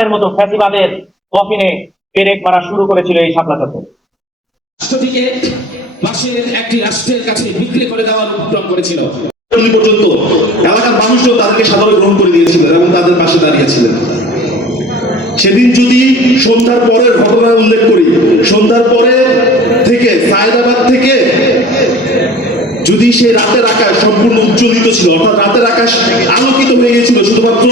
এর মতো ফ্যাসিবাদের কফিনে পেরেক মারা শুরু করেছিল এই শাপলা চত্বর। রাষ্ট্রটিকে পাশের একটি রাষ্ট্রের কাছে বিক্রি করে দেওয়ার উদ্যম করেছিল। পর্যন্ত এলাকার মানুষজন তাদেরকে সাদরে গ্রহণ করে দিয়েছিলেন এবং তাদের পাশে দাঁড়িয়েছিলেন। সেদিন যদি সন্ধ্যার পরের ঘটনা উল্লেখ করি, সন্ধ্যার পরে থেকে সায়েদাবাদ থেকে যদি সেই রাতের আকাশ সম্পূর্ণ উজ্জ্বলিত ছিল, অর্থাৎ রাতের আকাশ আলোকিত হয়ে গিয়েছিল শুধুমাত্র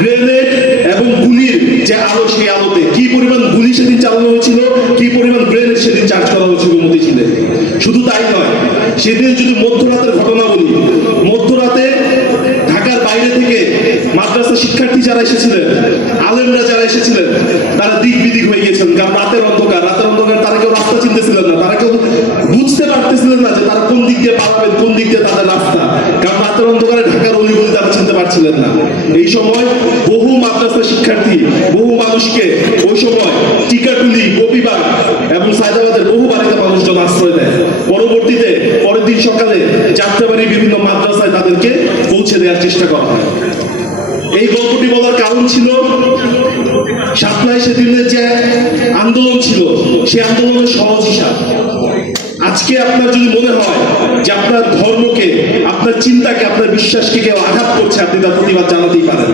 গ্রেনেড এবং গুলির যে আলো, সেই আলোতে কি পরিমাণ গুলি সেদিন চালানো হয়েছিল, কি পরিমাণ গ্রেনেড সেদিন চার্জ করা হয়েছিল মতিঝিলে। শুধু তাই নয়, সেদিন যদি মধ্যরাতের ঘটনা বলি, মধ্যরাতে ঢাকার বাইরে থেকে মাদ্রাসা শিক্ষার্থী যারা এসেছিলেন, আলেমরা যারা এসেছিলেন, তারা দিক বিদিক হয়ে গিয়েছিলেন। কারণ রাতের অন্ধকার তারা কেউ রাস্তা চিনতেছিলেন না, তারা কেউ বুঝতে পারতেছিলেন না যে তারা কোন দিক দিয়ে পালাবেন, কোন দিক দিয়ে তাদের রাস্তা। কারণ রাতের অন্ধকারে ঢাকার অলিগলি তারা চিনতে পারছিলেন না। এই সময় বহু মাদ্রাসা শিক্ষার্থী, বহু মানুষকে ওই সময় টিকাটুলি, গোপীবাগ এবং সায়দাবাদের বহু বাড়িতে মানুষজন আশ্রয় দেয়। পরবর্তীতে পরের দিন সকালে যাত্রাবাড়ি বিভিন্ন মাদ্রাসায় তাদেরকে পৌঁছে দেওয়ার চেষ্টা করা হয়। এই গল্পটি বলার কারণ ছিল, শাপলায় সেদিনের যে আন্দোলন ছিল, সেই আন্দোলনের সহজ হিসাব। আজকে আপনার যদি মনে হয় যে আপনার ধর্মকে, আপনার চিন্তাকে, আপনার বিশ্বাসকে কেউ আঘাত করছে, আপনি তার প্রতিবাদ জানাতেই পারেন।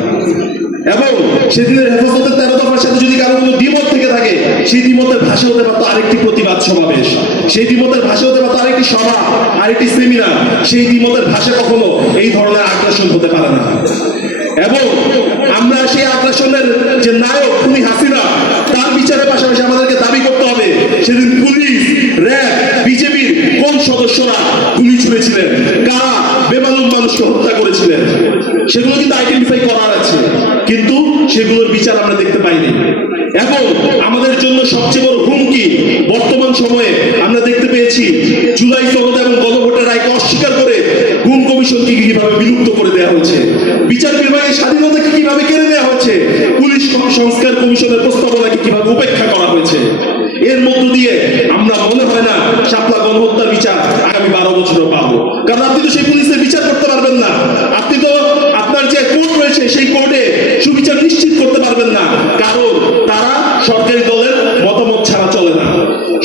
এবং সেদিনের হেফাজতের 13 দফার সাথে যদি কারো কোনো দ্বিমত থেকে থাকে, সেই দ্বিমতের ভাষা হতে পারতো আরেকটি প্রতিবাদ সমাবেশ, সেই দ্বিমতের ভাষা হতে পারতো আরেকটি সভা, আরেকটি সেমিনার। সেই দ্বিমতের ভাষা কখনো এই ধরনের আগ্রাসন হতে পারে না। এবং আমরা সেই আগ্রাসনের যে নায়ক খুনি হাসিনা, তার বিচারের পাশাপাশি আমাদেরকে দাবি করতে হবে সেদিন পুলিশ, র্যাব, বিজেপির কোন সদস্যরা গুলি ছুঁড়েছিলেন, কারা বেমালুম মানুষকে হত্যা করেছিলেন, সেগুলো কিন্তু আইডেন্টিফাই করার আছে, কিন্তু সেগুলোর বিচার আমরা দেখতে পাইনি। এবং আমাদের জন্য সবচেয়ে বড় হুমকি বর্তমান সময়ে আমরা দেখতে পেয়েছি, জুলাই সনদ এবং গণভোটের রায়কে অস্বীকার করে গুম কমিশনকে কিভাবে বিলুপ্ত করে দেওয়া হয়েছে, বিচার বিভাগের স্বাধীনতাকে কিভাবে কেড়ে দেওয়া হচ্ছে, পুলিশ সংস্কার কমিশনের প্রস্তাবনাকে কিভাবে উপেক্ষা করা হয়েছে। এর মধ্য দিয়ে আমরা মনে হয় না শাপলা গণহত্যার বিচার আগামী 12 বছরও পাবো। কারণ আপনি তো সেই পুলিশের বিচার করতে পারবেন না, আপনি তো আপনার যে কোর্ট রয়েছে সেই কোর্টে সুবিচার নিশ্চিত করতে পারবেন না, কারণ তারা সরকারি দলের মতামত ছাড়া চলে না।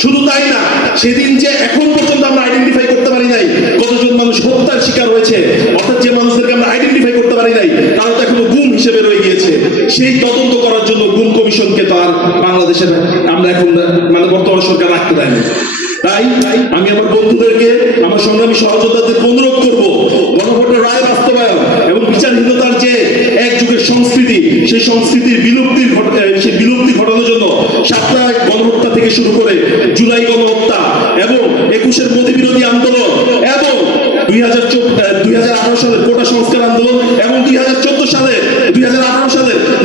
শুধু তাই না, সেদিন যে এখন পর্যন্ত আমরা আইডেন্টিফাই করতে পারি নাই কতজন মানুষ হত্যার শিকার হয়েছে, অর্থাৎ যে মানুষদেরকে আমরা আইডেন্টিফাই করতে পারি নাই তারা তো এখনো গুম হিসেবে রয়ে গিয়েছে। সেই তদন্ত করার জন্য গুম কমিশনকে তো আর বাংলাদেশের আমরা এখন বর্তমান সরকার রাখতে দেয়নি। তাই আমি আমার বন্ধুদেরকে, আমার সংগ্রামী সহযোদ্ধাদের অনুরোধ করবো, গণভোটের রায় বাস্তবায়ন এবং বিচারহীনতার যে এক যুগের সংস্কৃতি, সেই সংস্কৃতির বিলুপ্তি ঘটানোর জন্য শাপলা গণহত্যা থেকে শুরু করে জুলাই গণহত্যা এবং 21-এর মোদী বিরোধী আন্দোলন এবং 2018 সালের কোটা সংস্কার আন্দোলন এবং 2018 সালের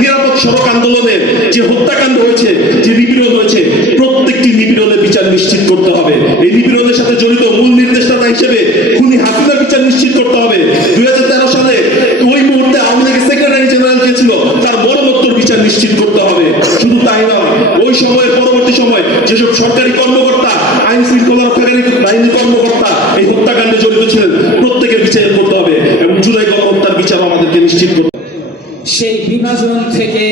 নিরাপদ সড়ক আন্দোলনের যে হত্যাকাণ্ড হয়েছে, যে নিপীড়ন হয়েছে, প্রত্যেকটি নিপীড়নের বিচার নিশ্চিত করতে হবে। এই নিপীড়নের সাথে জড়িত মূল নির্দেশদাতা হিসেবে খুনি হাসিনার বিচার নিশ্চিত করতে হবে। 2013 সালে ওই মুহূর্তে আওয়ামী লীগের সেক্রেটারি জেনারেল কে ছিল, তার মরণোত্তর বিচার নিশ্চিত করতে হবে। শুধু তাই নয়, ওই সময়ের পরবর্তী সময় যেসব সরকারি কর্মকর্তা, আইন শৃঙ্খলা রক্ষাকারী বাহিনী কর্মকর্তা এই হত্যাকাণ্ডে জড়িত ছিলেন, প্রত্যেকের বিচার করতে হবে এবং জুলাই গণহত্যার বিচার আমাদেরকে নিশ্চিত করতে হবে। সেই বিভাজন থেকে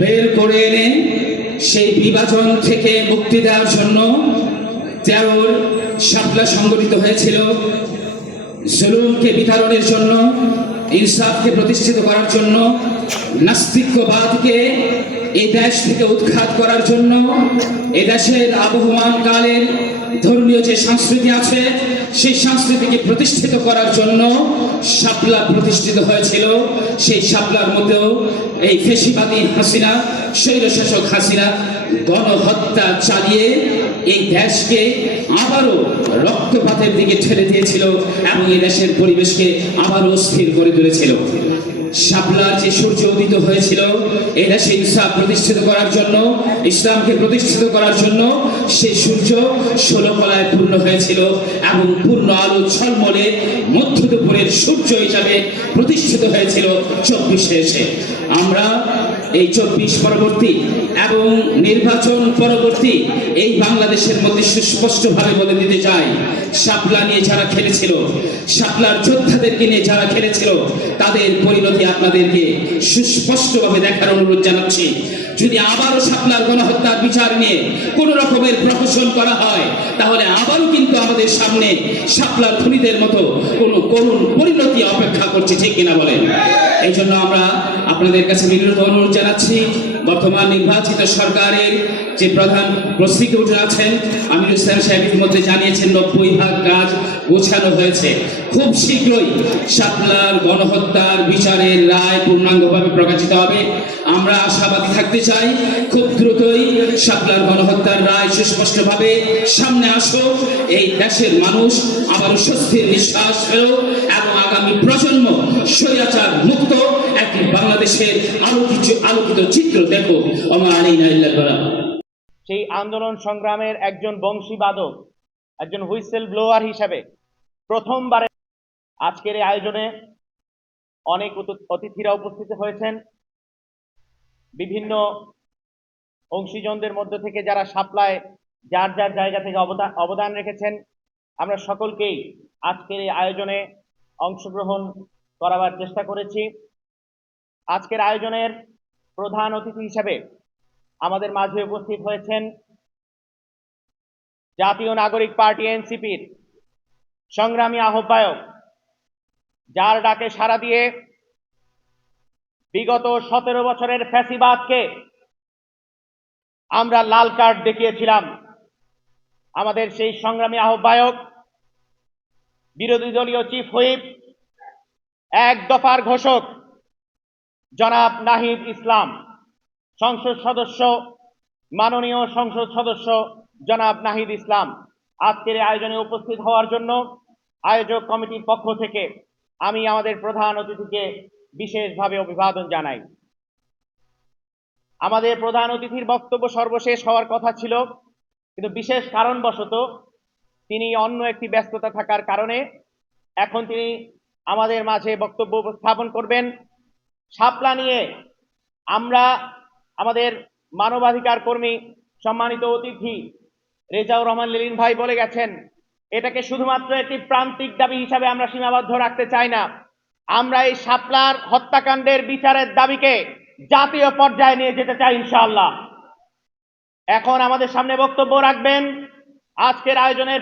বের করে এনে, সেই বিভাজন থেকে মুক্তি দেওয়ার জন্য তেরোর শাপলা সংগঠিত হয়েছিল। জুলুমকে বিতাড়নের জন্য, ইনসাফকে প্রতিষ্ঠিত করার জন্য, নাস্তিক্যবাদকে এই দেশ থেকে উৎখাত করার জন্য, এই দেশের আবহমান কালের ধর্মীয় যে সংস্কৃতি আছে সেই সংস্কৃতিকে প্রতিষ্ঠিত করার জন্য শাপলা প্রতিষ্ঠিত হয়েছিল। সেই শাপলার মধ্যেও এই ফেসিবাদী হাসিনা, স্বৈরশাসক হাসিনা গণহত্যা চালিয়ে এই দেশকে আবারও রক্তপাতের দিকে ঠেলে দিয়েছিল এবং এই দেশের পরিবেশকে আবারও অস্থির করে তুলেছিল। শাপলার যে সূর্য উদিত হয়েছিল এই দেশে ইনসাফ প্রতিষ্ঠিত করার জন্য, ইসলামকে প্রতিষ্ঠিত করার জন্য, সেই সূর্য 16 কলায় পূর্ণ হয়েছিল এবং পূর্ণ আলো ঝলমলে মধ্য দুপুরের সূর্য হিসাবে প্রতিষ্ঠিত হয়েছিল 24-এ এসে। আমরা এই 24 পরবর্তী এবং নির্বাচন পরবর্তী এই বাংলাদেশের মধ্যে সুস্পষ্টভাবে বলে দিতে চাই, শাপলা নিয়ে যারা খেলেছিল, শাপলার যোদ্ধাদেরকে নিয়ে যারা খেলেছিল, তাদের পরিণতি আপনাদেরকে সুস্পষ্টভাবে দেখার অনুরোধ জানাচ্ছি। যদি আবারও শাপলার গণহত্যার বিচার নিয়ে কোন রকমের প্রহসন করা হয়, তাহলে আবারও কিন্তু আমাদের সামনে শাপলার খুনিদের মতো কোনো করুণ পরিণতি অপেক্ষা করছে, ঠিক কিনা বলেন? এই জন্য আমরা আপনাদের কাছে বিনীত অনুরোধ জানাচ্ছি, বর্তমান নির্বাচিত সরকারের যে প্রধান প্রসিকিউটর আছেন আমিনুল ইসলাম সাহেব ইতিমধ্যে জানিয়েছেন 90% কাজ গোছানো হয়েছে। খুব শীঘ্রই শাপলার গণহত্যার বিচারের রায় পূর্ণাঙ্গভাবে প্রকাশিত হবে। আমরা আশাবাদী থাকতে চাই, খুব দ্রুতই শাপলার গণহত্যার রায় সুস্পষ্টভাবে সামনে আসো, এই দেশের মানুষ আবারও স্বস্তির নিঃশ্বাস ফেলো এবং আগামী প্রজন্ম স্বৈরাচার মুক্ত একটি বাংলাদেশের আলোকিত চিত্র দেখো। সেই আন্দোলন সংগ্রামের একজন বংশীবাদক, একজন হুইসেল ব্লোয়ার হিসাবে প্রথমবারে আজকের এই আয়োজনে অনেক অতিথিরা উপস্থিত হয়েছেন। বিভিন্ন অংশীজনদের মধ্য থেকে যারা শাপলায় যার যার জায়গা থেকে অবদান রেখেছেন, আমরা সকলকেই আজকের এই আয়োজনে অংশগ্রহণ করাবার চেষ্টা করেছি। আজকের আয়োজনের প্রধান অতিথি হিসেবে আমাদের মাঝে উপস্থিত হয়েছেন জাতীয় নাগরিক পার্টি এনসিপির সংগ্রামী আহ্বায়ক, যার ডাকে সাড়া দিয়ে বিগত 17 বছরের ফ্যাসিবাদকে আমরা লাল কার্ড দেখিয়েছিলাম। আমাদের সেই সংগ্রামী আহ্বায়ক, বিরোধী দলীয় চিফ হুইপ, এক দফার ঘোষক জনাব নাহিদ ইসলাম, সংসদ সদস্য, মাননীয় সংসদ সদস্য জনাব নাহিদ ইসলাম আজকের আয়োজনে উপস্থিত হওয়ার জন্য আয়োজক কমিটির পক্ষ থেকে আমি আমাদের প্রধান অতিথিকে বিশেষভাবে অভিবাদন জানাই। আমাদের প্রধান অতিথির বক্তব্য সর্বশেষ হওয়ার কথা ছিল, কিন্তু বিশেষ কারণবশত তিনি অন্য একটি ব্যস্ততা থাকার কারণে এখন তিনি আমাদের মাঝে বক্তব্য উপস্থাপন করবেন। শাপলা নিয়ে আমরা আমাদের মানবাধিকার কর্মী সম্মানিত অতিথি রেজাউর রহমান লিলিন ভাই বলে গেছেন, এটাকে শুধুমাত্র একটি প্রান্তিক দাবি হিসাবে আমরা সীমাবদ্ধ রাখতে চাই না। আমরা এই শাপলার হত্যাকাণ্ডের বিচারের দাবিকে জাতীয় পর্যায়ে নিয়ে যেতে চাই ইনশাআল্লাহ। এখন আমাদের সামনে বক্তব্য রাখবেন আজকের আয়োজনের